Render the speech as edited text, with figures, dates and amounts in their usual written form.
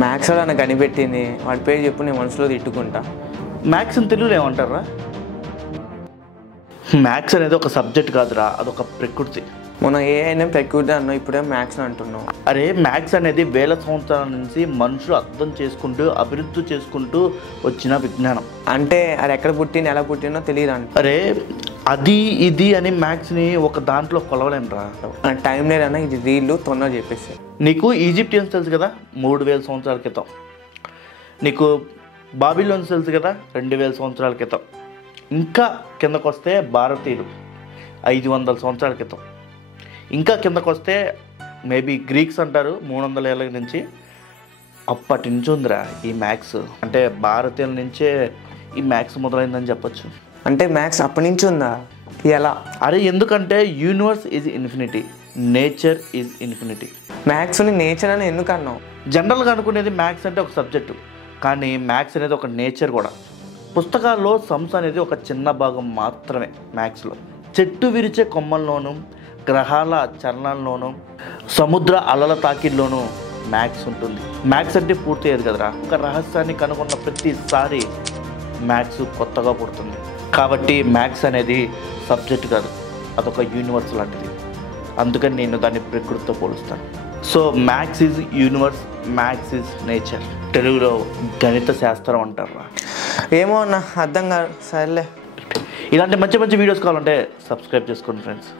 Maths వాడు నాకు కనిపెట్టింది, వాడి పేరు చెప్పు, నేను మనసులో తిట్టుకుంటా. మ్యాథ్స్ అని తెలుగులో ఏమంటారా? మ్యాథ్స్ అనేది ఒక సబ్జెక్ట్ కాదురా, అదొక ప్రకృతి. మనం ఏఐనే ప్రకృతి అన్నావు, ఇప్పుడే మ్యాథ్స్ అంటున్నావు. అరే మ్యాథ్స్ అనేది వేల సంవత్సరాల నుంచి మనుషులు అర్థం చేసుకుంటూ అభివృద్ధి చేసుకుంటూ వచ్చిన విజ్ఞానం. అంటే అది ఎక్కడ పుట్టింది, ఎలా పుట్టిందో తెలియదు అంట. అరే అది ఇది అని మ్యాథ్స్ని ఒక దాంట్లో కొలవలేనురా. టైం లేదన్నా, ఇది వీళ్ళు తొందరగా చెప్పేసి. నీకు ఈజిప్టియన్స్ తెలుసు కదా, 3000 సంవత్సరాల క్రితం. నీకు బాబిలోన్స్ తెలుసు కదా, 2000 సంవత్సరాల క్రితం. ఇంకా కిందకు వస్తే భారతీయులు 500 సంవత్సరాల క్రితం. ఇంకా కిందకు వస్తే మేబీ గ్రీక్స్ అంటారు 300 ఏళ్ళ నుంచి. అప్పటి నుంచి ఉందిరా ఈ మ్యాథ్స్. అంటే భారతీయుల నుంచే ఈ మ్యాథ్స్ మొదలైందని చెప్పొచ్చు. అంటే మ్యాథ్స్ అప్పటి నుంచి ఉందా? ఎలా? అరే ఎందుకంటే universe is infinity, nature is infinity. మ్యాథ్స్ని నేచర్ అని ఎందుకు అన్నావు? జనరల్గా అనుకునేది మ్యాథ్స్ అంటే ఒక సబ్జెక్టు, కానీ మ్యాథ్స్ అనేది ఒక నేచర్ కూడా. పుస్తకాల్లో సమ్స్ అనేది ఒక చిన్న భాగం మాత్రమే మ్యాథ్స్లో. చెట్టు విరిచే కొమ్మల్లోనూ, గ్రహాల చలనాల్లోనూ, సముద్ర అలల తాకిల్లోనూ మ్యాథ్స్ ఉంటుంది. మ్యాథ్స్ అంటే పూర్తి అయ్యేది కదరా. ఒక రహస్యాన్ని కనుగొన్న ప్రతిసారి మ్యాథ్స్ కొత్తగా పుడుతుంది. కాబట్టి మ్యాథ్స్ అనేది సబ్జెక్ట్ కాదు, అదొక యూనివర్స్ లాంటిది. అందుకని నేను దాన్ని ప్రకృతితో పోలుస్తాను. So maths is universe, maths is nature. తెలుగులో గణిత శాస్త్రం అంటారా. ఏమో అన్న, అర్థం కాదు. సర్లే. ఇలాంటి మంచి మంచి వీడియోస్ కావాలంటే సబ్స్క్రైబ్ చేసుకోండి ఫ్రెండ్స్.